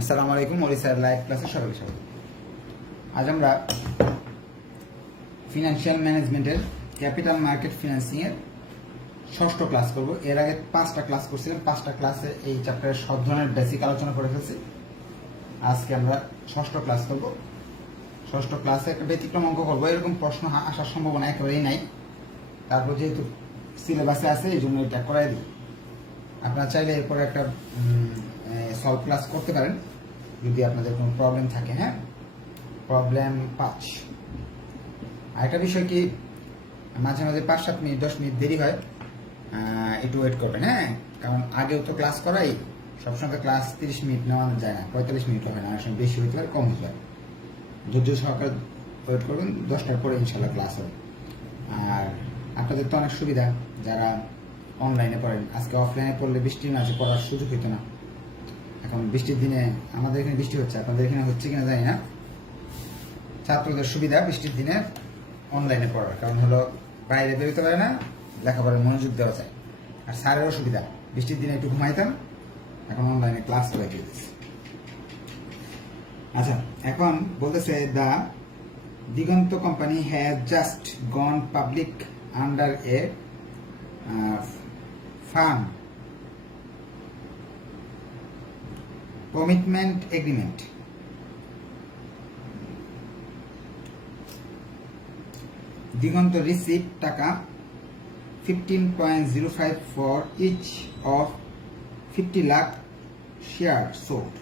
আসসালামু আলাইকুম ওড়িশার লাইভ ক্লাসে সকলকে স্বাগত। আজ আমরা ফিনান্সিয়াল ম্যানেজমেন্টের ক্যাপিটাল মার্কেট ফিন্যান্সিং এর ষষ্ঠ ক্লাস করব। এর আগে 5টা ক্লাস করছিলাম, 5টা ক্লাসে এই চ্যাপ্টারের সব ধরনের বেসিক আলোচনা করে ফেলছি। আজকে আমরা ষষ্ঠ ক্লাস করব। ষষ্ঠ ক্লাসে একটা ব্যতিক্রম অঙ্ক করবো। এরকম প্রশ্ন আসার সম্ভাবনা একেবারেই নাই, তারপর যেহেতু সিলেবাসে আছে এই জন্য এটা করাই দিই। আপনারা চাইলে এরপরে একটা সলভ ক্লাস করতে পারেন যদি আপনাদের কোনো প্রবলেম থাকে। হ্যাঁ, প্রবলেম 5। আরেকটা বিষয় কি, মাঝে মাঝে 5-7 মিনিট 10 মিনিট দেরি হয়, একটু ওয়েট করবেন। হ্যাঁ, কারণ আগেও তো ক্লাস করাই, সবসময় তো ক্লাস 30 মিনিট নেওয়া যায় না, 45 মিনিট হয় না, অনেক সময় বেশি হইতে পারে, কম হতে পারে। ধৈর্য সহকারে ওয়েট করবেন, 10টার পরে ইনশাল্লাহ ক্লাস হবে। আর আপনাদের তো অনেক সুবিধা যারা অনলাইনে পড়েন। আজকে অফলাইনে পড়লে বৃষ্টি না আছে, পড়ার সুযোগ হইতো না। এখন বৃষ্টির দিনে আমাদের এখানে বৃষ্টি হচ্ছে, আপনাদের এখানে হচ্ছে কিনা জানি না। ছাত্রদের সুবিধা বৃষ্টির দিনে অনলাইনে পড়ার, কারণ হলো বাইরে বেরোতে পারে না, লেখাপড়ায় মনোযোগ দেওয়া যায়। আর স্যারেরও সুবিধা, বৃষ্টির দিনে একটু ঘুমাইতাম, এখন অনলাইনে ক্লাস করে দিয়েছে। আচ্ছা, এখন বলতেছে the Diganta company has just gone public under A farm commitment agreement. Diganta receive টাকা 15.05 for each of 50 lakh share sold।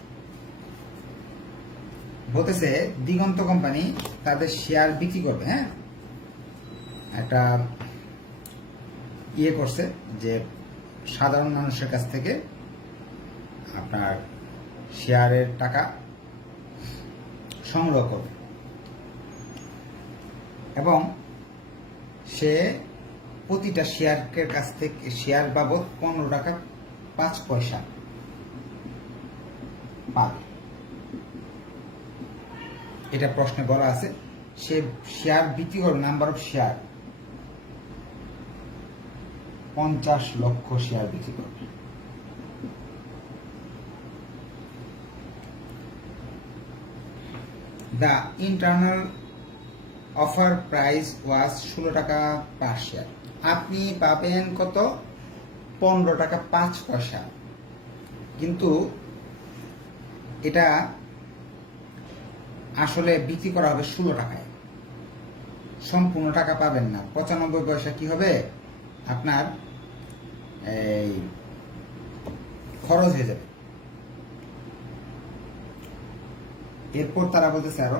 বলতেছে দিগন্ত কোম্পানি তাদের শেয়ার বিক্রি করবে। হ্যাঁ, একটা ইয়ে করছে যে সাধারণ মানুষের কাছ থেকে আপনার শেয়ারের টাকা সংগ্রহ করবে এবং সে প্রতিটা শেয়ারের কাছ থেকে শেয়ার বাবদ 15 টাকা 5 পয়সা পাবে। এটা প্রশ্নে বলা আছে সে শেয়ার বিক্রি করবে, নাম্বার অফ শেয়ার 50 লক্ষ শেয়ার বিক্রি করবে। দ্য ইন্টারনাল অফার প্রাইস ওয়াজ 16 টাকা পার শেয়ার। আপনি পাবেন কত? 15 টাকা 5 পয়সা। কিন্তু এটা আসলে বিক্রি করা হবে 16 টাকায়, সম্পূর্ণ টাকা পাবেন না। 95 পয়সা কি হবে আপনার এই খরচ হয়ে যাবে। এরপর তারা বলতেছে আরো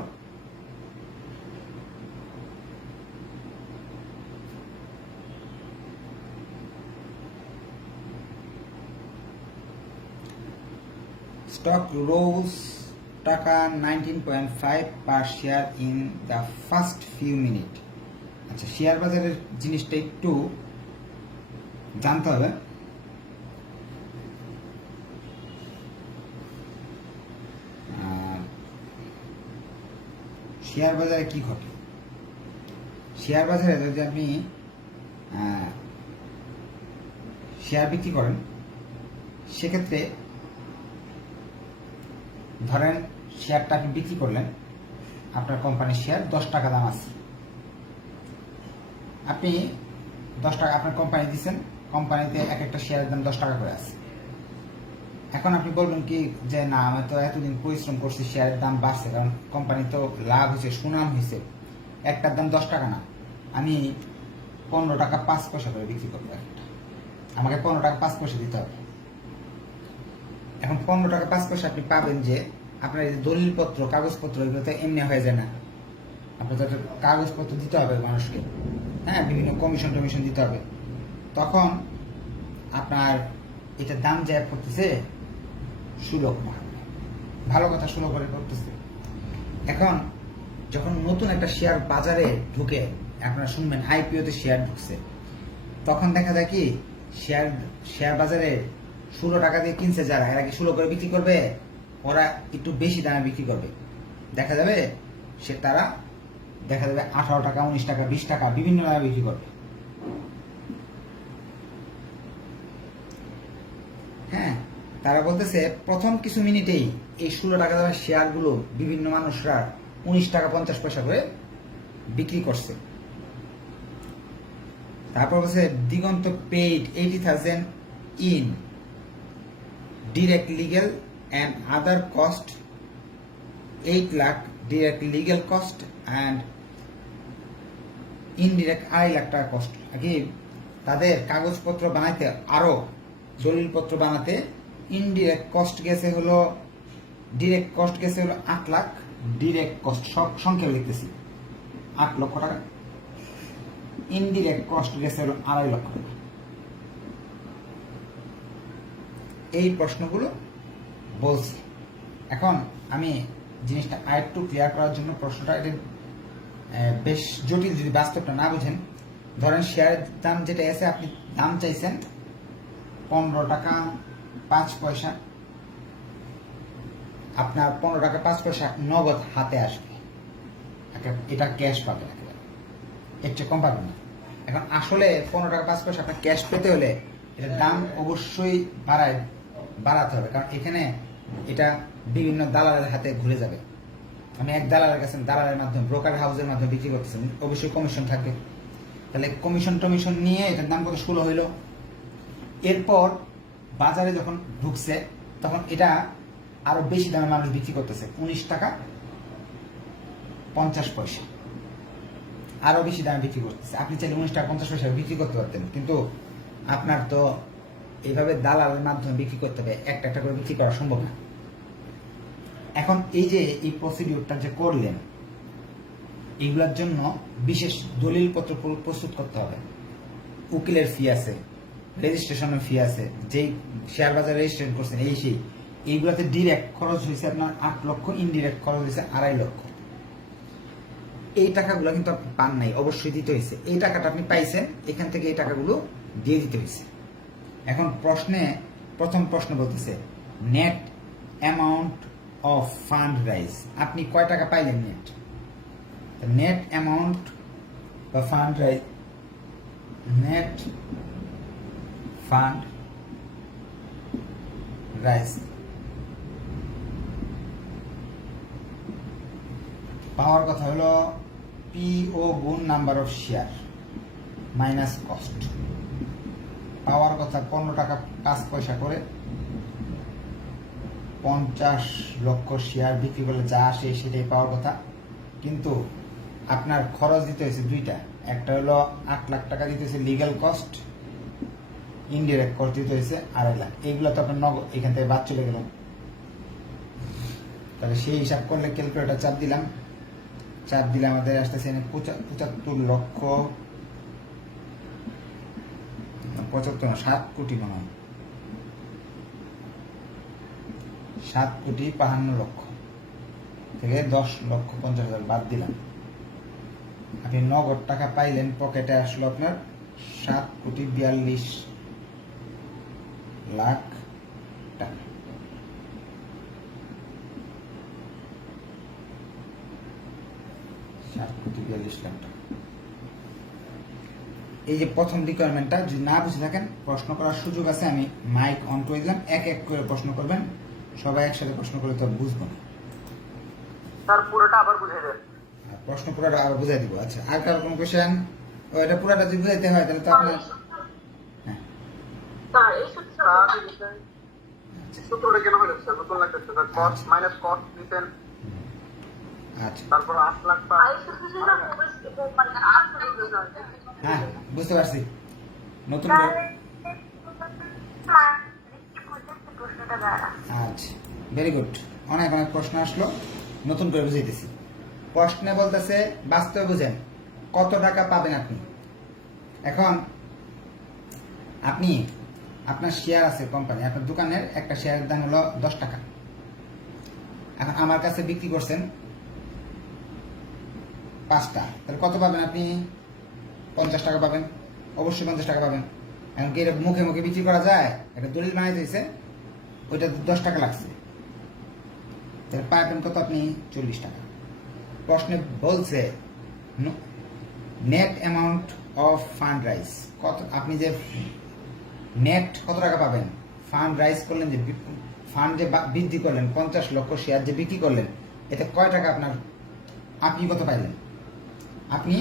stock rose টাকা 19.5 পার share in the first few minute. আচ্ছা, শেয়ার বাজারের জিনিসটা একটু জানতে হবে। শেয়ার বাজারে কি ঘটে? শেয়ার বাজারে যদি আপনি শেয়ার বিক্রি করেন, সেক্ষেত্রে ধরেন শেয়ারটা আপনি বিক্রি করলেন, আপনার কোম্পানির শেয়ার 10 টাকা দাম আছে, আপনি 10 টাকা আপনার কোম্পানি দিচ্ছেন, কোম্পানিতে এক একটা শেয়ারের দাম 10 টাকা করে আছে। এখন আপনি বলবেন কি যে না, আমি তো এতদিন পরিশ্রম করছি, শেয়ারের দাম বাড়ছে, কারণ কোম্পানি তো লাভ হয়েছে, সুনাম হয়েছে, একটার দাম 10 টাকা না, আমি 15 টাকা 5 পয়সা করে বিক্রি করবো একটা, আমাকে 15 টাকা 5 পয়সা দিতে হবে। এখন 15 টাকা 5 পয়সা আপনি পাবেন যে আপনার এই দলিলপত্র কাগজপত্র এগুলো তো এমনি হয়ে যায় না, আপনার তো কাগজপত্র দিতে হবে মানুষকে। হ্যাঁ, বিভিন্ন কমিশন টমিশন দিতে হবে। তখন আপনার এটার দাম যা করতেছে 16 না, ভালো কথা 16 করে করতেছে। এখন যখন নতুন একটা শেয়ার বাজারে ঢুকে, আপনারা শুনবেন আইপিওতে শেয়ার ঢুকছে, তখন দেখা যায় কি শেয়ার বাজারে 16 টাকা দিয়ে কিনছে যারা, এরা কি 16 করে বিক্রি করবে? ওরা একটু বেশি দামে বিক্রি করবে। দেখা যাবে তারা 18 টাকা 19 টাকা 20 টাকা বিভিন্ন দামে বিক্রি করবে। হ্যাঁ, তারা বলতেছে প্রথম কিছু মিনিটেই এই 16 টাকা দামের শেয়ারগুলো বিভিন্ন মানুষরা 19 টাকা 50 পয়সা করে বিক্রি করছে। তারপর বলছে Diganta paid 80,000 in direct legal and other cost, 8 lakh direct legal cost and indirect 2.5 lakh টাকা কস্ট। তাদের কাগজপত্র বানাইতে আরো দলিলপত্র বানাতে ইনডিরেক্ট কস্ট গেছে হলো, ডিরেক্ট কস্ট গেছে হলো 8 লাখ, ডিরেক্ট কস্ট সব সংখ্যা লিখতেছি 8 লক্ষ টাকা, ইনডিরেক্ট কস্ট গেছে হলো 2.5 লক্ষ টাকা। এই প্রশ্নগুলো বলছি। এখন আমি জিনিসটা আরেকটু ক্লিয়ার করার জন্য প্রশ্নটা বেশ জটিল, যদি বাস্তবটা না বুঝেন, ধরেন শেয়ারের দাম যেটা আছে, আপনি দাম চাইছেন 15 টাকা 5 পয়সা, আপনার 15 টাকা 5 পয়সা নগদ হাতে আসবে, এটা ক্যাশ পাবেন, এর চেয়ে কম পাবেন না। এখন আসলে 15 টাকা 5 পয়সা আপনার ক্যাশ পেতে হলে এটার দাম অবশ্যই বাড়াতে হবে, কারণ এখানে এটা বিভিন্ন দালালের হাতে ঘুরে যাবে। আমি এক দালালের কাছে, দালালের মাধ্যমে, ব্রোকার হাউসের মাধ্যমে বিক্রি করতেছেন, অবশ্যই কমিশন থাকবে। তাহলে কমিশন নিয়ে এটার দাম কত 16 হইল। এরপর বাজারে যখন ঢুকছে তখন এটা আরো বেশি দামে মানুষ বিক্রি করতেছে, 19 টাকা 50 পয়সা, আরো বেশি দামে বিক্রি করতেছে। আপনি চাইলে 19 টাকা 50 পয়সা বিক্রি করতে পারতেন, কিন্তু আপনার তো এইভাবে দালালের মাধ্যমে বিক্রি করতে হবে, একটা একটা করে বিক্রি করা সম্ভব না। এখন এই যে এই প্রসিডিউরটা যে করলেন, এইগুলোর জন্য বিশেষ দলিলপত্র প্রস্তুত করতে হবে, উকিলের ফি আছে, রেজিস্ট্রেশনের ফি আছে, যেই শেয়ার বাজারে রেজিস্ট্রেশন করছেন এই সেই, এইগুলোতে ডিরেক্ট খরচ হয়েছে আপনার 8 লক্ষ, ইনডিরেক্ট খরচ হয়েছে 2.5 লক্ষ। এই টাকাগুলো কিন্তু আপনি পান নাই, অবশ্যই দিতে হয়েছে। এই টাকাটা আপনি পাইছেন, এখান থেকে এই টাকাগুলো দিয়ে দিতে হয়েছে। এখন প্রথম প্রশ্ন বলতেছে net amount of fund raise, আপনি কয় টাকা পাইলেন নেট? নেট অ্যামাউন্ট বা fund raise, net fund raise পাওয়ার কথা হলো পিও গুণ number of share minus cost. পাওয়ার কথা 15 টাকা 5 পয়সা করে 50 লক্ষ শেয়ার বিক্রি করলে যা আসে সেটাই পাওয়ার কথা, কিন্তু আপনার খরচ দিতে হয়েছে দুইটা, একটা হলো 8 লাখ টাকা দিতে হয়েছে লিগ্যাল কস্ট, ইনডিরেক্ট কস্ট দিতে হয়েছে 2.5 লাখ। এইগুলো তো আপনার নগদ এখান থেকে বাদ চলে গেল। তাহলে সেই হিসাব করলে ক্যালকুলেটার চাপ দিলে আমাদের আসতেছে 75 লক্ষ 7 কোটি মনে হয়, 7 কোটি 52 লক্ষ থেকে 10 লক্ষ 50 হাজার বাদ দিলাম। আপনি নগদ টাকা পাইলেন, পকেটে আসলো আপনার 7 কোটি 42 লাখ টাকা। এই যে প্রথম রিকোয়ারমেন্টটা যদি না বুঝে থাকেন, প্রশ্ন করার সুযোগ আছে, আমি মাইক অন করে দিলাম, এক এক করে প্রশ্ন করবেন, সবাই একসাথে প্রশ্ন করে তো বুঝবো না। স্যার পুরোটা আবার বুঝিয়ে দেন। প্রশ্ন পুরোটা আবার বুঝাই দিব। আচ্ছা, আর কার কোন কোশ্চেন? এটা পুরোটা যদি বুঝাইতে হয় তাহলে তো আপনার সূত্রটা কেন হলো স্যার? নতুন লাগতেছে স্যার, কস্ট মাইনাস কস্ট দিতেন। আচ্ছা, তারপর 8 লাখ হ্যাঁ বুঝতে পারছি। নতুন আচ্ছা, ভেরি গুড, অনেক অনেক প্রশ্ন আসলো, নতুন করে বুঝাইতেছি। প্রশ্নে বলতেছে বাস্তবে বুঝেন কত টাকা পাবেন আপনি। এখন আপনি, আপনার শেয়ার আছে কোম্পানি, আপনার দোকানের একটা শেয়ারের দাম হলো 10 টাকা। এখন আমার কাছে বিক্রি করছেন 5টা, তাহলে কত পাবেন আপনি? 50 টাকা পাবেন, অবশ্যই 50 টাকা পাবেন। এখন কি এটা মুখে মুখে বিক্রি করা যায়? একটা দলিল বানাই দিয়েছে, ওইটা 10 টাকা লাগছে, তাহলে পাবেন কত আপনি? 40 টাকা। প্রশ্নে বলছে net amount of fund rise, কত আপনি যে নেট কত টাকা পাবেন? ফান্ড রাইজ করলেন যে ফান্ড যে বৃদ্ধি করলেন, 50 লক্ষ শেয়ার যে বিক্রি করলেন, এতে কয় টাকা আপনি কত পাইলেন? আপনি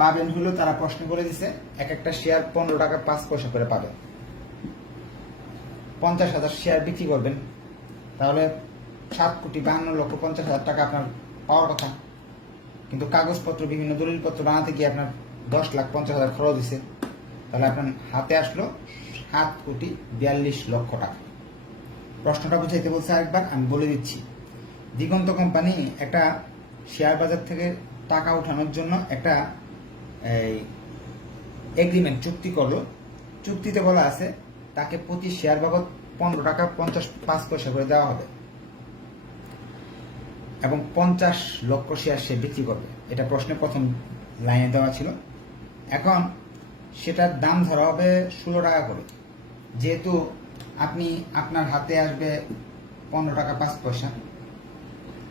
পাবেন হলো, তারা প্রশ্ন করে দিছে, এক একটা শেয়ার 15 টাকা 5 পয়সা করে পাবেন। 50,000 শেয়ার বিক্রি করবেন, তাহলে 7,52,50,000 টাকা আপনার পাওয়ার কথা। কিন্তু কাগজপত্র, বিভিন্ন দলিলপত্র বানাতে গিয়ে আপনার 10,50,000 খরচ দিছে, তাহলে আপনার হাতে আসলো 7,42,00,000 টাকা। প্রশ্নটা বুঝাইতে বলছে আরেকবার, আমি বলে দিচ্ছি। দিগন্ত কোম্পানি একটা শেয়ার বাজার থেকে টাকা উঠানোর জন্য একটা এগ্রিমেন্ট, চুক্তি করলো। চুক্তিতে বলা আছে তাকে প্রতি শেয়ার বাবদ 15 টাকা 55 পয়সা করে দেওয়া হবে এবং 50 লক্ষ শেয়ার সে বিক্রি করবে। এটা প্রশ্নের প্রথম লাইনে দেওয়া ছিল। এখন সেটার দাম ধরা হবে 16 টাকা করে। যেহেতু আপনার হাতে আসবে 15 টাকা 5 পয়সা,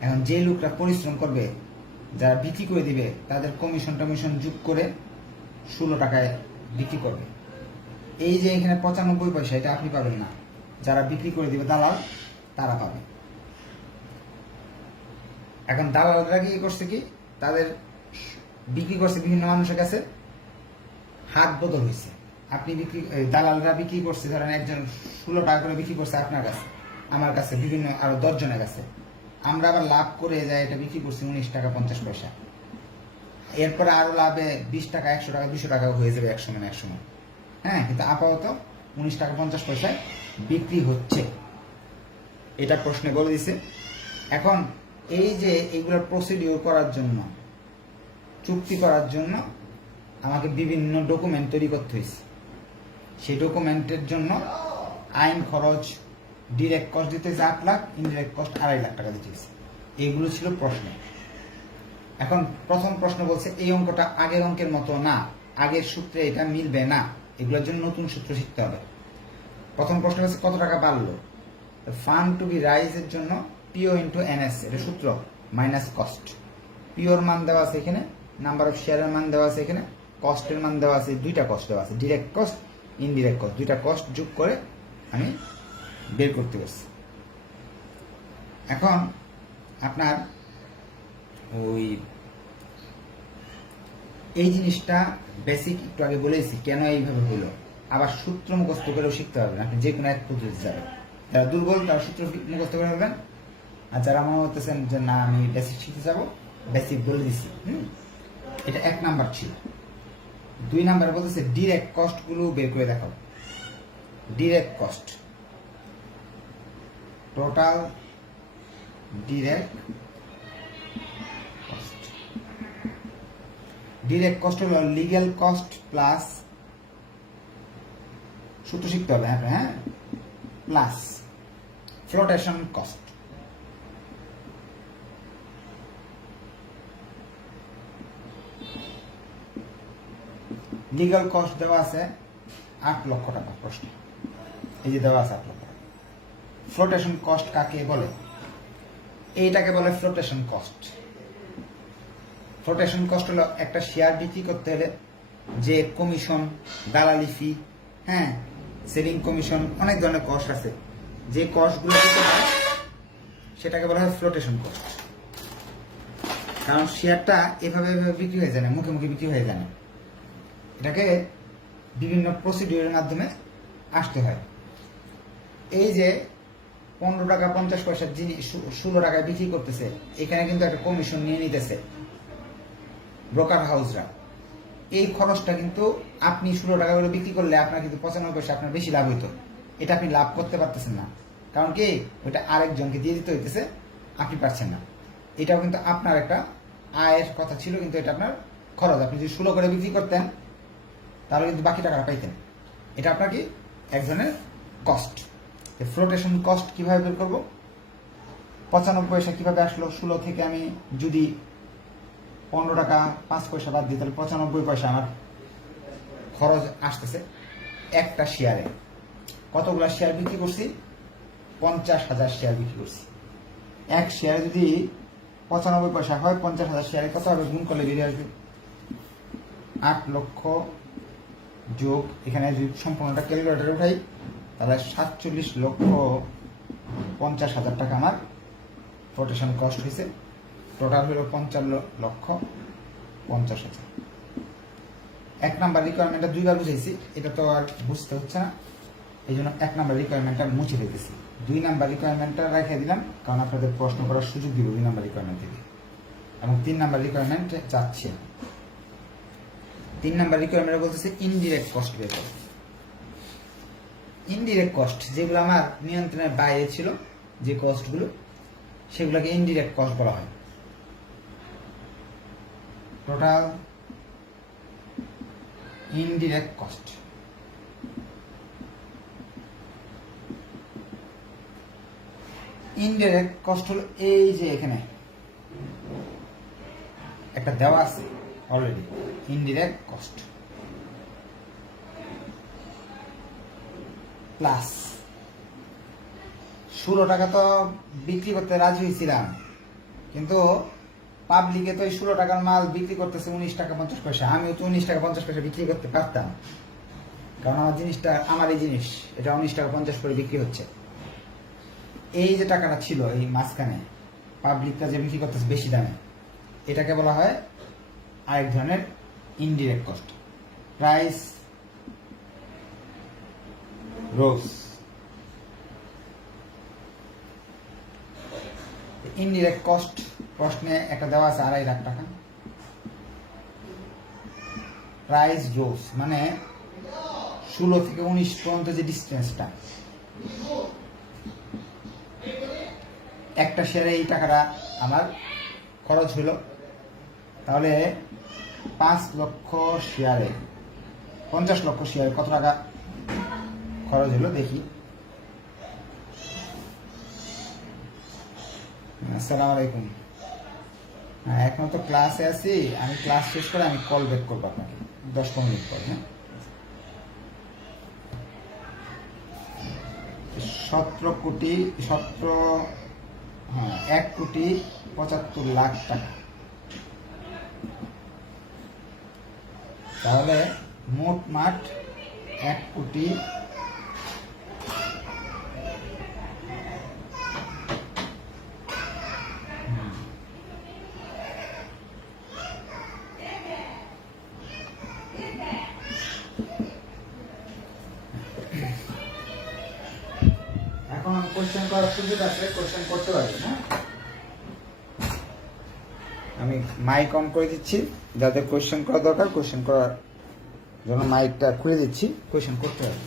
এখন যে লোকটা পরিশ্রম করবে, যারা বিক্রি করে দিবে, তাদের কমিশন টমিশন যোগ করে 16 টাকায় বিক্রি করবে। এই যে এখানে 95 পয়সা, এটা আপনি পাবেন না, যারা বিক্রি করে দিবে দালাল, তারা পাবে। এখন দালালরা কি করছে, কি তাদের বিক্রি করছে বিভিন্ন মানুষের কাছে, হাত বদল হয়েছে। দালালরা বিক্রি করছে, ধরেন একজন 16 টাকা করে বিক্রি করছে আপনার কাছে, আমার কাছে, বিভিন্ন আরো 10 জনের কাছে। আমরা আবার লাভ করে যাই, এটা বিক্রি করছি 19 টাকা 50 পয়সা। এরপরে আরো লাভে 20 টাকা 100 টাকা 200 টাকা হয়ে যাবে এক সময়। হ্যাঁ, কিন্তু আপাতত 19 টাকা 50 পয়সায় বিক্রি হচ্ছে, এটা প্রশ্নে বলে দিছে। এখন এই যে এইগুলোর প্রসিডিওর করার জন্য, চুক্তি করার জন্য আমাকে বিভিন্ন ডকুমেন্ট তৈরি করতে হয়েছে। সেই ডকুমেন্টের জন্য আইন খরচ, ডিরেক্ট কস্ট দিতে 8 লাখ, ইনডিরেক্ট কস্ট 2.5 লাখ টাকা দিতে হয়েছে। এগুলো ছিল প্রশ্ন। এখন প্রথম প্রশ্ন বলছে এই অঙ্কটা আগের অঙ্কের মতো না, আগের সূত্রে এটা মিলবে না, এগুলোর জন্য নতুন সূত্র শিখতে হবে। প্রথম প্রশ্ন হচ্ছে কত টাকা বাড়লো। ফান্ড টু বি রাইজ এর জন্য পিও ইন্টু এনএস, এটা সূত্র, মাইনাস কস্ট। পিওর মান দেওয়া আছে এখানে, নাম্বার অফ শেয়ারের মান দেওয়া আছে এখানে, কস্টের মান দেওয়া আছে, দুইটা কস্ট দেওয়া আছে, ডিরেক্ট কস্ট, ইনডিরেক্ট কস্ট, দুইটা কস্ট যোগ করে আমি বের করতে পারছি। এখন আপনার এই জিনিসটা বেসিক একটু আগে বলেছি, কেন এইভাবে হলো। আবার সূত্র মুখস্থ করেও শিখতে পারবেন, আপনি যে কোনো এক পদ্ধতি যাবেন। যারা দুর্বল তারা সূত্র মুখস্থ করে নেবেন, আর যারা মনে করতেছেন যে না আমি বেসিক শিখতে যাবো, বেসিক বলে দিচ্ছি। এটা 1 নাম্বার ছিল। 2 নাম্বার বলতেছে ডিরেক্ট কস্ট গুলো বের করে দেখাবো। Direct cost, total direct cost. Direct cost হলো লিগ্যাল কস্ট প্লাস, সূত্র শিখতে হবে হ্যাঁ, plus flotation cost. Legal cost দেওয়া আছে 8 লক্ষ টাকা প্রশ্ন, এই যে দেওয়া আছে 8 লক্ষ টাকা। ফ্লোটেশন কস্ট কাকে বলে? এইটাকে বলে ফ্লোটেশন কস্ট। ফ্লোটেশন কস্ট হলো একটা শেয়ার বিক্রি করতে হলে যে কমিশন, দালালি ফি, হ্যাঁ, সেলিং কমিশন, অনেক ধরনের কস্ট আছে, যে কস্টগুলো দিতে হয় সেটাকে বলা হয় ফ্লোটেশন কস্ট। কারণ শেয়ারটা এভাবে বিক্রি হয়ে যায় না, মুখে মুখে বিক্রি হয়ে যায় না, এটাকে বিভিন্ন প্রসিডিউরের মাধ্যমে আসতে হয়। এই যে 15 টাকা 50 পয়সার জিনিস 16 টাকায় বিক্রি করতেছে, এখানে কিন্তু একটা কমিশন নিয়ে নিতেছে ব্রোকার হাউসরা। এই খরচটা কিন্তু আপনি 16 টাকা করে বিক্রি করলে আপনার কিন্তু 95 পয়সা আপনার বেশি লাভ হইতো, এটা আপনি লাভ করতে পারতেছেন না। কারণ কি, ওইটা আরেকজনকে দিয়ে দিতে হইতেছে, আপনি পারছেন না। এটাও কিন্তু আপনার একটা আয়ের কথা ছিল, কিন্তু এটা আপনার খরচ। আপনি যদি 16 করে বিক্রি করতেন তাহলে কিন্তু বাকি টাকাটা পাইতেন। এটা আপনার কি এক ধরনের কস্ট। ফ্লোটেশন কস্ট কিভাবে বের করবো? 95 পয়সা কিভাবে আসলো? 16 থেকে আমি যদি 15 টাকা 5 পয়সা বাদ দিই, তাহলে 95 পয়সা আমার খরচ আসতেছে একটা শেয়ারে। কতগুলা শেয়ার বিক্রি করছি? 50,000 শেয়ার বিক্রি করছি। এক শেয়ারে যদি 95 পয়সা হয়, 50,000 শেয়ারে কত হবে? গুণ করলে বেরিয়ে আসবে 8 লক্ষ যোগ, এখানে যদি সম্পূর্ণটা ক্যালকুলেটরে উঠাই, তাহলে 47,50,000 টাকা আমার প্রোটেকশন কস্ট হয়েছে। টোটাল হলো 55,50,000। 1 নাম্বার রিকোয়ারমেন্টটা 2বার বুঝাইছি, এটা তো আর বুঝতে হচ্ছে না, এই জন্য 1 নাম্বার রিকোয়ারমেন্টটা মুছে দিতেছি। 2 নাম্বার রিকোয়ারমেন্টটা রেখে দিলাম, কারণ আপনাদের প্রশ্ন করার সুযোগ দিব 2 নাম্বার রিকোয়ারমেন্ট থেকে। এবং 3 নাম্বার রিকোয়ারমেন্ট চাচ্ছে। 3 নাম্বার রিকোয়ারমেন্ট বলতেছে ইনডিরেক্ট কস্ট বের করো। ইনডিরেক্ট কস্ট যেগুলো আমার নিয়ন্ত্রণের বাইরে ছিল, যে কস্টগুলো, সেগুলোকে ইনডিরেক্ট কস্ট বলা হয়। Total indirect cost. Indirect cost হলো এই যে এখানে একটা দেওয়া আছে অলরেডি, ইনডিরেক্ট কস্ট প্লাস 16 টাকা তো বিক্রি করতে রাজি হয়েছিলাম, কিন্তু পাবলিকে তো এই 16 টাকার মাল বিক্রি করতেছে 19 টাকা 50 পয়সা। আমিও তো 19 টাকা 50 পয়সা বিক্রি করতে পারতাম, কারণ আমার জিনিসটা আমার এই জিনিস, এটা 19 টাকা 50 করে বিক্রি হচ্ছে। এই যে টাকাটা ছিল এই মাঝখানে, পাবলিকটা যে বিক্রি করতেছে বেশি দামে, এটাকে বলা হয় আরেক ধরনের ইনডিরেক্ট কস্ট, প্রাইস রোজ। ইনডিরেক্ট কস্ট প্রশ্নে একটা দেওয়া আছে 2.5 লাখ টাকা। প্রাইস রোজ মানে 16 থেকে 19 পর্যন্ত যে ডিস্টেন্সটা, একটা শেয়ারে এই টাকাটা আমার খরচ হলো। তাহলে 5 লক্ষ শেয়ারে 50 লক্ষ শেয়ারে কত টাকা খরচ হলো দেখি। আসসালামু আলাইকুম। হ্যাঁ, এখন তো ক্লাসে আছি, আমি ক্লাস শেষ করে আমি কল ব্যাক করবো আপনাকে 10-15 মিনিট পর। হ্যাঁ, 1,75,00,000 টাকা। তাহলে মোট মাঠ 1 কোটি এখন কোশ্চেন করার সুযোগ আছে, কোশ্চেন করতে পারবেন। হ্যাঁ, আমি মাইক অন করে দিচ্ছি, যাদের কোশ্চেন করা দরকার কোশ্চেন করার জন্য মাইকটা খুলে দিচ্ছি, কোশ্চেন করতে হবে।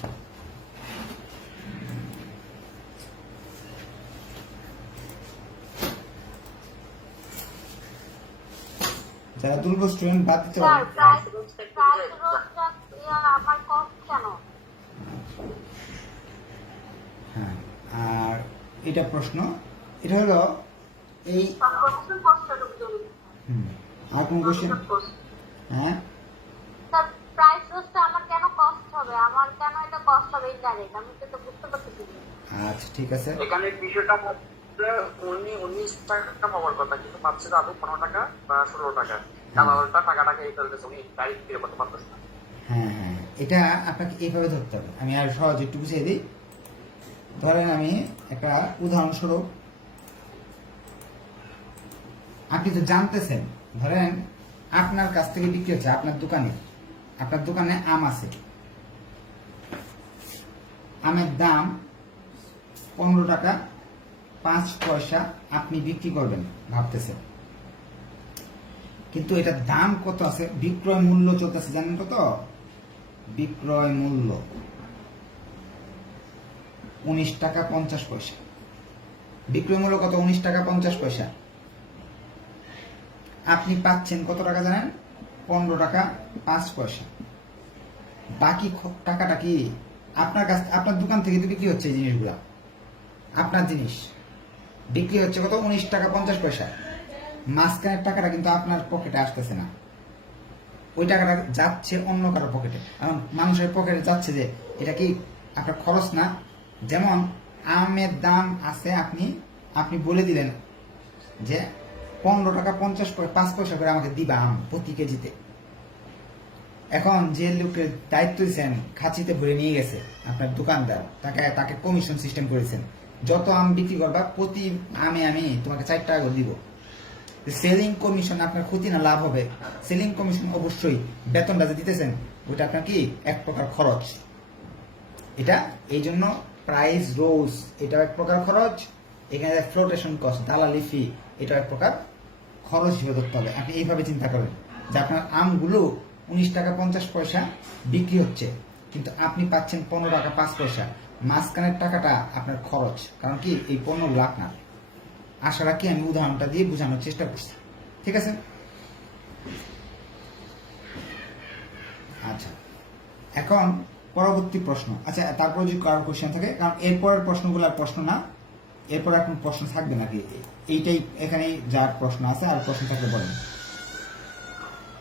যারা দুর্বল স্টুডেন্ট বাদ দিতে পারবে। হ্যাঁ, আর এটা প্রশ্ন, এটা হলো এই আর কোন কোশ্চেন? হ্যাঁ, প্রাইস রোজটা আমার কেন কস্ট হবে? আমার কেন এটা কস্ট হবে ইনডাইরেক্ট? আমি তো বুঝতে পারতেছি না। আচ্ছা ঠিক আছে। এখানে বিষয়টা উনি 19 টাকা পাওয়ার কথা, কিন্তু পাচ্ছে আদৌ 15 টাকা বা 16 টাকা। দালালটা টাকাটাকে এই ফেলতেছে, উনি ডাইরেক্ট বের করতে পারতেছে না। হ্যাঁ হ্যাঁ, এটা আপনাকে এইভাবে ধরতে হবে। আমি আর সহজ একটু বুঝিয়ে দিই। ধরেন আমি একটা উদাহরণস্বরূপ, আপনি তো জানতেছেন, ধরেন আপনার কাছ থেকে বিক্রি হচ্ছে, আপনার দোকানে আম আছে, আমের দাম 15 টাকা 5 পয়সা আপনি বিক্রি করবেন ভাবতেছেন, কিন্তু এটার দাম কত আছে, বিক্রয় মূল্য চলতেছে জানেন কত? বিক্রয় মূল্য 19 টাকা 50 পয়সা। বিক্রয় মূল্য কত? 19 টাকা 50 পয়সা। আপনি পাচ্ছেন কত টাকা জানেন? 15 টাকা 5 পয়সা। বাকি টাকাটা কি আপনার কাছ, আপনার দোকান থেকে তো বিক্রি হচ্ছে এই জিনিসগুলা, আপনার জিনিস বিক্রি হচ্ছে কত? 19 টাকা 50 পয়সা। মাঝখানের টাকাটা কিন্তু আপনার পকেটে আসতেছে না, ওই টাকাটা যাচ্ছে অন্য কারো পকেটে। কারণ মানুষের পকেটে যাচ্ছে যে এটা কি আপনার খরচ না। যেমন আমের দাম আছে, আপনি বলে দিলেন যে 15 টাকা 5 পয়সা করে আমাকে দিবা আম প্রতি কেজিতে। এখন যে লোকের দায়িত্ব দিয়েছেন খাঁচিতে ভরে নিয়ে গেছে আপনার দোকানদার, তাকে কমিশন সিস্টেম করেছেন, যত আম বিক্রি করবা প্রতি আমি তোমাকে 4 টাকা করে দিব। সেলিং কমিশন আপনার ক্ষতি না লাভ হবে? সেলিং কমিশন অবশ্যই, বেতনটা যে দিতেছেন ওটা আপনার কি এক প্রকার খরচ। এটা এই জন্য প্রাইস রোজ, এটা এক প্রকার খরচ। এখানে ফ্লোটেশন কস্ট, দালালি ফি, এটা এক প্রকার খরচ হিসেবে ধরতে হবে। আপনি এইভাবে চিন্তা করেন যে আপনার আমগুলো 19 টাকা 50 পয়সা বিক্রি হচ্ছে, কিন্তু আপনি পাচ্ছেন 15 টাকা 5 পয়সা। মাঝখানের টাকাটা আপনার খরচ, কারণ কি এই পণ্যগুলো আপনার। আশা রাখি আমি উদাহরণটা দিয়ে বোঝানোর চেষ্টা করছি, ঠিক আছে? আচ্ছা, এখন পরবর্তী প্রশ্ন। আচ্ছা, তারপর যদি কারোর কোশ্চেন থাকে, কারণ এরপরের প্রশ্নগুলো আর প্রশ্ন না, এরপর এখন প্রশ্ন থাকবে নাকি? এইটাই এখানেই যার প্রশ্ন আছে, আর প্রশ্ন থাকলে বলেন।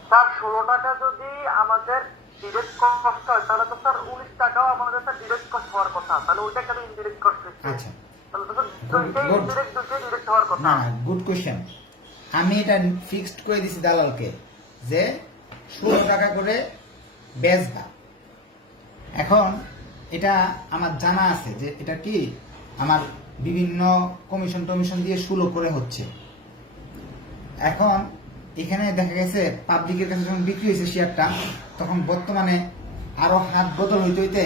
স্যার 16 টাকা যদি আমাদের ডিরেক্ট কস্ট হয় তাহলে তো স্যার 19 টাকাও আমাদের স্যার ডিরেক্ট কস্ট হওয়ার কথা, তাহলে ওইটা কেন ইনডিরেক্ট কস্ট হচ্ছে? আচ্ছা, তাহলে তো স্যার দুইটাই ইনডিরেক্ট, দুইটাই ডিরেক্ট হওয়ার কথা। না, গুড কোশ্চেন। আমি এটা ফিক্সড করে দিছি দালালকে যে 16 টাকা করে বেচবা। এখন এটা আমার জানা আছে যে এটা কি আমার বিভিন্ন কমিশন টমিশন দিয়ে 16 করে হচ্ছে। এখন এখানে দেখা গেছে পাবলিকের কাছে যখন বিক্রি হয়েছে শেয়ারটা, তখন বর্তমানে আরো হাত বদল হইতে হইতে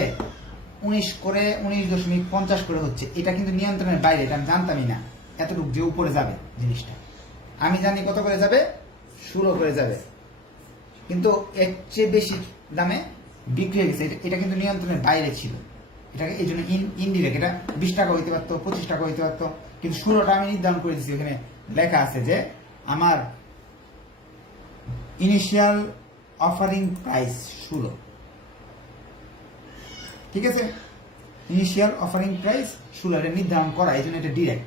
19.50 করে হচ্ছে। এটা কিন্তু নিয়ন্ত্রণের বাইরে, এটা আমি জানতামই না এতটুকু যে উপরে যাবে জিনিসটা। আমি জানি কত করে যাবে, 16 করে যাবে, কিন্তু এর চেয়ে বেশি দামে বিক্রি হয়ে গেছে। এটা কিন্তু নিয়ন্ত্রণের বাইরে ছিল, এটাকে এই জন্য ইনডিরেক্ট। এটা 20 টাকা হইতে পারতো, 25 টাকা হইতে পারতো, কিন্তু 16টা আমি নির্ধারণ করে দিচ্ছি। এখানে লেখা আছে যে আমার ইনিশিয়াল অফারিং প্রাইস 16, ঠিক আছে? ইনিশিয়াল অফারিং প্রাইস 16, এটা নির্ধারণ করা, এই জন্য এটা ডিরেক্ট।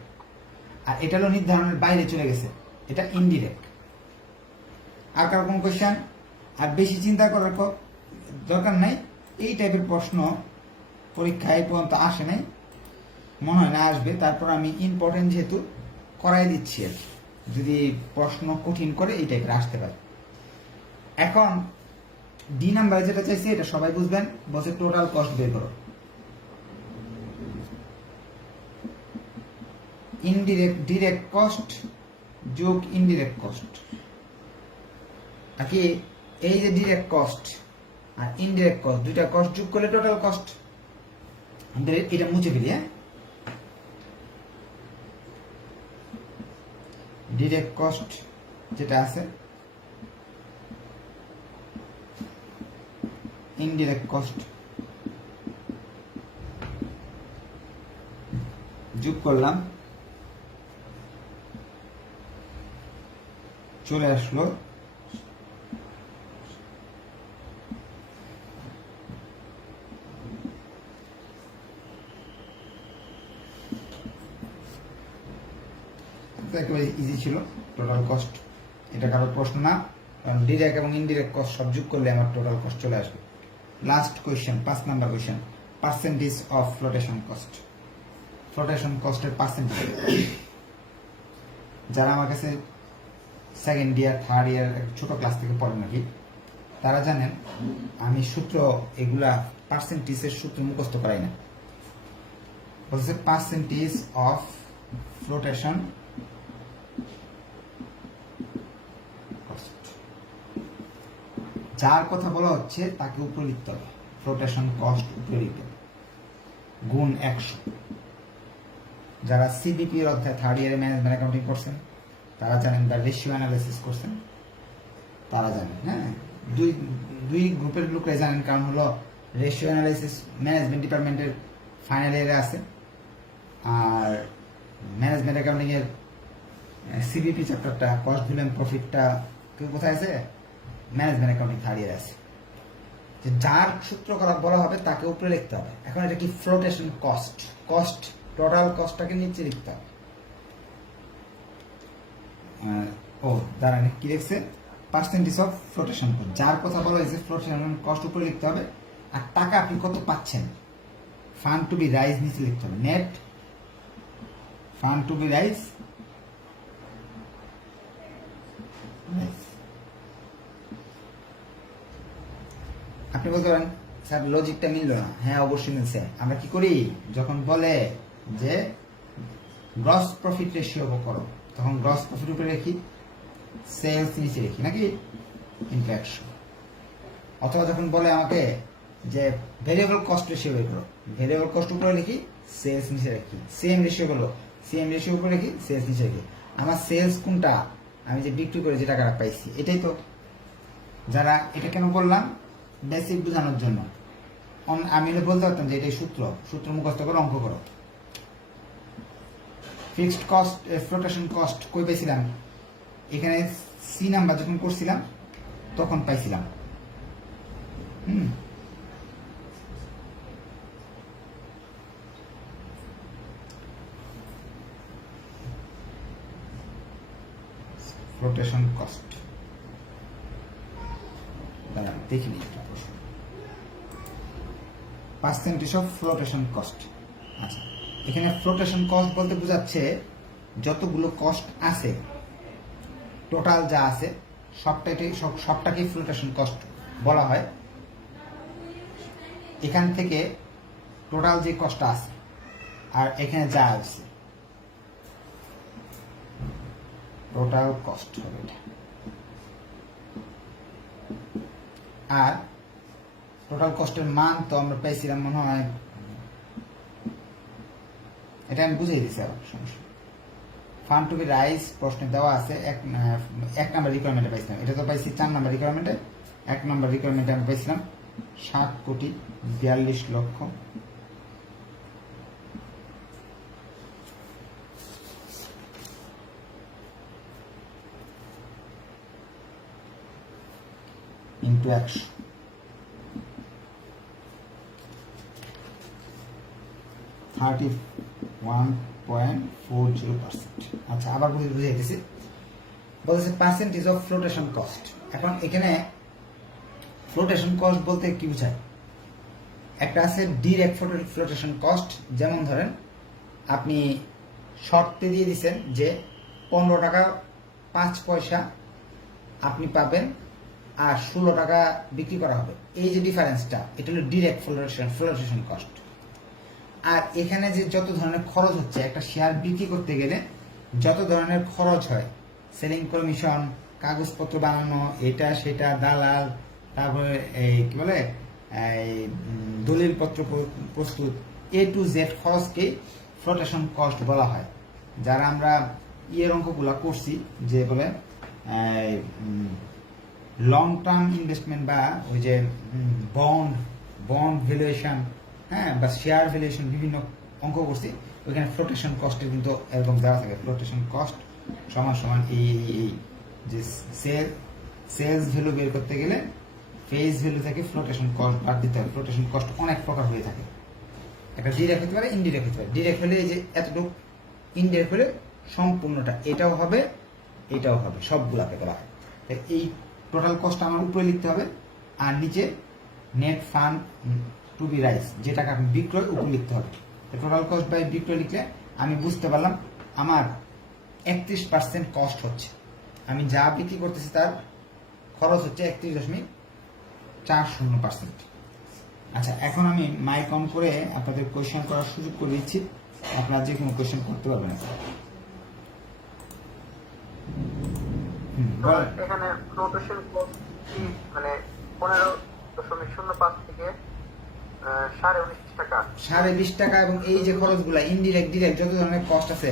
আর এটা হলো নির্ধারণের বাইরে চলে গেছে, এটা ইনডিরেক্ট। আর কারো কোন কোয়েশ্চেন? আর বেশি চিন্তা করার দরকার নাই। এই টাইপের প্রশ্ন পরীক্ষায় পর্যন্ত আসে নাই, মনে হয় না আসবে। তারপর আমি ইম্পর্টেন্ট যেহেতু করাই দিচ্ছি আর কি, যদি প্রশ্ন কঠিন করে এই টাইপের আসতে পারে। এখন ডি নাম্বারে যেটা চাইছি এটা সবাই বুঝবেন, বলছে টোটাল কস্ট বের করো। ইনডিরেক্ট ডিরেক্ট কস্ট যোগ ইনডিরেক্ট কস্ট, নাকি এই যে ডিরেক্ট কস্ট আর ইনডিরেক্ট কস্ট, দুইটা কস্ট যোগ করলে টোটাল কস্ট। এটা মুছে ফেলি। হ্যাঁ, ডিরেক্ট কস্ট যেটা আছে, ইনডিরেক্ট কস্ট যোগ করলাম, চলে আসলো একেবারে ইজি ছিল টোটাল কস্ট। এটা কারো প্রশ্ন না, কারণ ডিরেক্ট এবং ইনডিরেক্ট কস্ট সব যোগ করলে আমার টোটাল কস্ট চলে আসবে। Last question, 5 number question, percentage of flotation cost. Flotation কস্টের পার্সেন্টেজ, যারা আমার কাছে সেকেন্ড ইয়ার থার্ড ইয়ার ছোট ক্লাস থেকে পড়েন নাকি, তারা জানেন আমি সূত্র এগুলা পার্সেন্টেজের সূত্র মুখস্থ করাই না। বলছে পার্সেন্টেজ অফ ফ্লোটেশন কস্ট, যার কথা বলা হচ্ছে তাকে উপরে লিখতে হবে। ফ্লোটেশন কস্ট উপরে লিখতে হবে, গুণ 100। যারা সিবিপি এর অধ্যায় থার্ড ইয়ারে ম্যানেজমেন্ট অ্যাকাউন্টিং করছেন তারা জানেন, বা রেশিও অ্যানালাইসিস করছেন তারা জানেন। হ্যাঁ, দুই গ্রুপের লোকরাই জানেন, কারণ হলো রেশিও অ্যানালাইসিস ম্যানেজমেন্ট ডিপার্টমেন্টের ফাইনাল ইয়ারে আছে, আর ম্যানেজমেন্ট অ্যাকাউন্টিং এর সিবিপি চ্যাপ্টারটা কস্ট ভিলেন প্রফিটটা কোথায় আছে? ম্যানেজমেন্ট অ্যাকাউন্টিং থার্ড ইয়ারে আছে। যে যার সূত্র করা বলা হবে তাকে উপরে লিখতে হবে। এখন এটা কি ফ্লোটেশন কস্ট, কস্ট টোটাল কস্টটাকে নিচে লিখতে হবে। ও দাঁড়ান, কি লিখছে? পার্সেন্টেজ অফ ফ্লোটেশন কস্ট, যার কথা বলা হয়েছে ফ্লোটেশন কস্ট উপরে লিখতে হবে। আর টাকা আপনি কত পাচ্ছেন, ফান্ড টু বি রাইজ নিচে লিখতে হবে। Net fund to be raise বলতে পারেন স্যার লজিকটা মিলল না। হ্যাঁ অবশ্যই মিলছে। আমরা কি করি, যখন বলে যে গ্রস প্রফিট রেশিও করো, তখন গ্রস প্রফিট উপরে রাখি, সেলস নিচে রাখি নাকি, ইনটু 100। অথবা যখন বলে আমাকে যে ভেরিয়েবল কস্ট রেশিও বের করো, ভেরিয়েবল কস্ট উপরে লিখি, সেলস নিচে রাখি। সেম রেশিও গুলো, সেম রেশিও উপরে রাখি, সেলস নিচে রাখি। আমার সেলস কোনটা, আমি যে বিক্রি করে যে টাকাটা পাইছি এটাই তো। যারা এটা কেন বললাম, বেসিক বোঝানোর জন্য। আমি বলতে পারতাম যে এটাই সূত্র, সূত্র মুখস্থ করে অঙ্ক করো। ফিক্সড কস্ট, ফ্লোটেশন কস্ট কই পাইছিলাম, এখানে সি নাম্বার যখন করছিলাম তখন পাইছিলাম। ফ্লোটেশন কস্ট দাঁড়ান দেখি নি একটা প্রশ্ন, পার্সেন্টেজ অফ ফ্লোটেশন কস্ট। আচ্ছা, এখানে ফ্লোটেশন কস্ট বলতে বোঝাচ্ছে যতগুলো কস্ট আছে, টোটাল যা আছে সবটাকেই ফ্লোটেশন কস্ট বলা হয়। এখান থেকে টোটাল যে কস্টটা আছে আর এখানে যা আছে টোটাল কস্ট হবে এটা। আর টোটাল কস্টের মান তো আমরা পেয়েছিলাম মনে হয়, এটা আমি বুঝিয়ে দিচ্ছি আবার সমস্যা। ফান্ড টু বি রাইজ প্রশ্নে দেওয়া আছে, এক নাম্বার রিকোয়ারমেন্টে পাইছিলাম, এটা তো পাইছি 4 নাম্বার রিকোয়ারমেন্টে। 1 নাম্বার রিকোয়ারমেন্টে আমি পাইছিলাম 7,42,00,000। ইন্টু 100, (31.40%). আচ্ছা, আবার বুঝিয়ে দিতেছি। বলতেছে পার্সেন্টেজ অফ ফ্লোটেশন কস্ট। এখন এখানে ফ্লোটেশন কস্ট বলতে কি বোঝায়, একটা আছে ডিরেক্ট ফ্লোটেশন কস্ট। যেমন ধরেন আপনি শর্তে দিয়ে দিচ্ছেন যে 15 টাকা 5 পয়সা আপনি পাবেন আর 16 টাকা বিক্রি করা হবে, এই যে ডিফারেন্সটা, এটা হলো ডিরেক্ট ফ্লোটেশন কস্ট। আর এখানে যে যত ধরনের খরচ হচ্ছে, একটা শেয়ার বিক্রি করতে গেলে যত ধরনের খরচ হয়, সেলিং কমিশন, কাগজপত্র বানানো, এটা সেটা, দালাল, তারপরে এই কি বলে এই দলিল পত্র প্রস্তুত, A to Z খরচকে ফ্লোটেশন কস্ট বলা হয়। যারা আমরা ইয়ের অঙ্কগুলা করছি, যে বলে লং টার্ম ইনভেস্টমেন্ট বা ওই যে বন্ড ভ্যালুয়েশন, হ্যাঁ, বা শেয়ার ভ্যালুয়েশন, বিভিন্ন অঙ্ক করছি, ওইখানে ফ্লোটেশন কস্টের কিন্তু এরকম দেওয়া থাকে। ফ্লোটেশন কস্ট সমান সমান এই যে সেলস ভ্যালু বের করতে গেলে ফেস ভ্যালু থেকে ফ্লোটেশন কস্ট বাদ দিতে হবে। ফ্লোটেশন কস্ট অনেক প্রকার হয়ে থাকে, একটা ডিরেক্ট হতে পারে, ইনডিরেক্ট হতে পারে। ডিরেক্ট হলে এই যে এতটুকু, ইনডিরেক্ট হলে সম্পূর্ণটা, এটাও হবে এটাও হবে, সবগুলাকে বলা হয়। এই টোটাল কস্ট আমার উপরে লিখতে হবে, আর নিচে net fund to be raise, যে টাকা আপনি বিক্রয়, উপরে লিখতে হবে। টোটাল কস্ট বাই বিক্রয় লিখলে আমি বুঝতে পারলাম আমার 31% কস্ট হচ্ছে, আমি যা বিক্রি করতেছি তার খরচ হচ্ছে 31.40%। আচ্ছা, এখন আমি মাইক অন করে আপনাদের কোয়েশ্চেন করার সুযোগ করে দিচ্ছি, আপনারা যে কোনো কোয়েশ্চেন করতে পারবেন। এখানে ফ্লোটেশন কস্ট মানে 15.05 থেকে 19.5 টাকা, 20.5 টাকা। এবং এই যে খরচগুলা ইনডিরেক্ট ডিরেক্ট যত ধরনের কস্ট আছে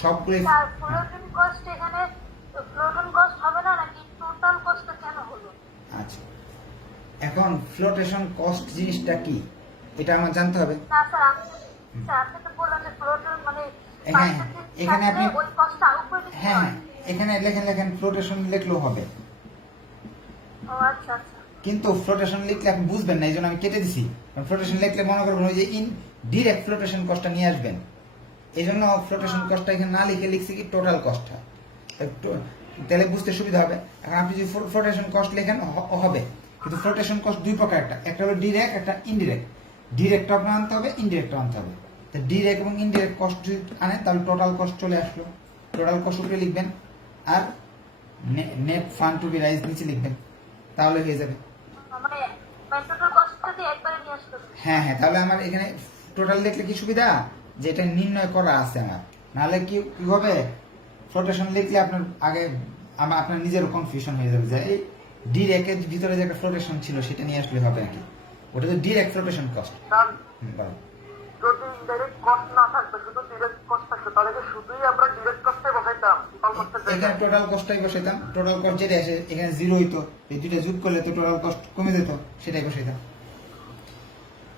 সবগুলোই। ফ্লোটেশন কস্ট এখানে ফ্লোটেশন কস্ট হবে না নাকি টোটাল কস্ট কেন হলো? আচ্ছা, এখন ফ্লোটেশন কস্ট জিনিসটা কি এটা আমার জানতে হবে। না স্যার, আপনি তো বললেন যে ফ্লোটেশন মানে এখানে আপনি ওই কস্টটা উপরে দিতে হ্যাঁ হয়। এখানে লেখেন ফ্লোটেশন লিখলেও হবে, ও আচ্ছা আচ্ছা। কিন্তু ফ্লোটেশন লিখলে আপনি বুঝবেন না, এই জন্য আমি কেটে দিছি। কারণ ফ্লোটেশন লিখলে মনে করবেন ওই যে ডিরেক্ট ফ্লোটেশন কস্টটা নিয়ে আসবেন, এই জন্য ফ্লোটেশন কস্টটা এখানে না লিখে লিখছি কি টোটাল কস্টটা, তাহলে বুঝতে সুবিধা হবে। এখন আপনি যদি ফ্লোটেশন কস্ট লেখেন হবে, কিন্তু ফ্লোটেশন কস্ট দুই প্রকার, একটা হলো ডিরেক্ট, একটা ইনডিরেক্ট। ডিরেক্টটা আপনার আনতে হবে, ইনডিরেক্টটা আনতে হবে। ডিরেক্ট এবং ইনডিরেক্ট কস্ট যদি আনেন তাহলে টোটাল কস্ট চলে আসলো, টোটাল কস্ট উপরে লিখবেন, আর net fund to be raise নিচে লিখবেন, তাহলে হয়ে যাবে। মানে টোটাল কস্ট হ্যাঁ হ্যাঁ, তাহলে আমার এখানে টোটাল লিখলে কি সুবিধা, যে এটা নির্ণয় করা আছে আমার, নাহলে কি কি হবে, ফ্লোটেশন লিখলে আপনার আগে আপনার নিজেরও কনফিউশন হয়ে যাবে যে এই ডিরেক্ট এর ভিতরে যে একটা ফ্লোটেশন ছিল সেটা নিয়ে আসলে হবে নাকি, ওটা তো ডিরেক্ট ফ্লোটেশন কস্ট। স্যার বলো। যদি ইনডাইরেক্ট কস্ট না থাকতো, শুধু ডিরেক্ট কস্ট থাকতো, তাহলে কি শুধুই আমরা ডিরেক্ট কস্টে বসাইতাম টোটাল কস্টের এখানে জায়গায়? টোটাল কস্টটাই বসাইতাম, টোটাল কস্ট যেটা আসে এখানে জিরো হইতো, এই দুইটা যোগ করলে তো টোটাল কস্ট কমে যেত, সেটাই বসাইতাম।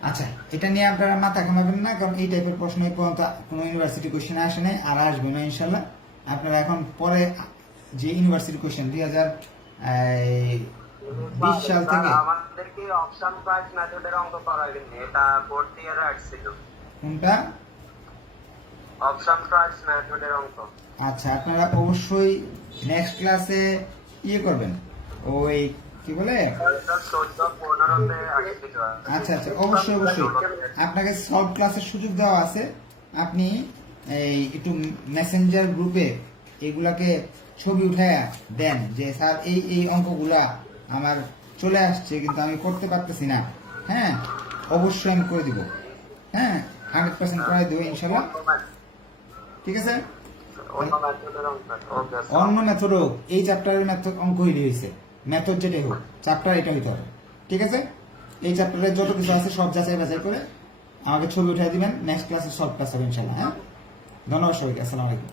আচ্ছা, এটা নিয়ে আপনারা মাথা ঘামাবেন না, কারণ এই টাইপের প্রশ্ন এই পর্যন্ত কোনো ইউনিভার্সিটি কোশ্চেন আসে নাই, আর আসবে না ইনশাল্লাহ। আপনারা এখন পরে যে ইউনিভার্সিটি কোশ্চেন 2020 সাল থেকে, আমাদের কি অপশন প্রাইস মেথডের অঙ্ক করা হয়নি, এটা ফোর্থ ইয়ারে আসছিল কোনটা? অপশন প্রাইস মেথডের অঙ্ক। আচ্ছা, আপনারা অবশ্যই নেক্সট ক্লাসে ইয়ে করবেন, ওই কি বলে, আচ্ছা আচ্ছা, অবশ্যই অবশ্যই আপনাকে সলভ ক্লাসের সুযোগ দেওয়া আছে। আপনি এই একটু মেসেঞ্জার গ্রুপে এগুলাকে ছবি উঠায় দেন যে স্যার এই এই অঙ্কগুলা আমার চলে আসছে কিন্তু আমি করতে পারতেছি না। হ্যাঁ, অবশ্যই আমি করে দিব। হ্যাঁ, 100% করে দেবো ইনশাল্লাহ। ঠিক আছে, অন্য মেথড হোক, এই চ্যাপ্টারের মেথড অঙ্ক হইলে হয়েছে, মেথড যেটাই হোক, চ্যাপ্টার এটা হইতে হবে। ঠিক আছে, এই চ্যাপ্টারের যত কিছু আছে সব যাচাই বাছাই করে আমাকে ছবি উঠাই দিবেন, নেক্সট ক্লাসে সব ক্লাস হবে ইনশাল্লাহ। হ্যাঁ, ধন্যবাদ সবাইকে, আসসালামু আলাইকুম।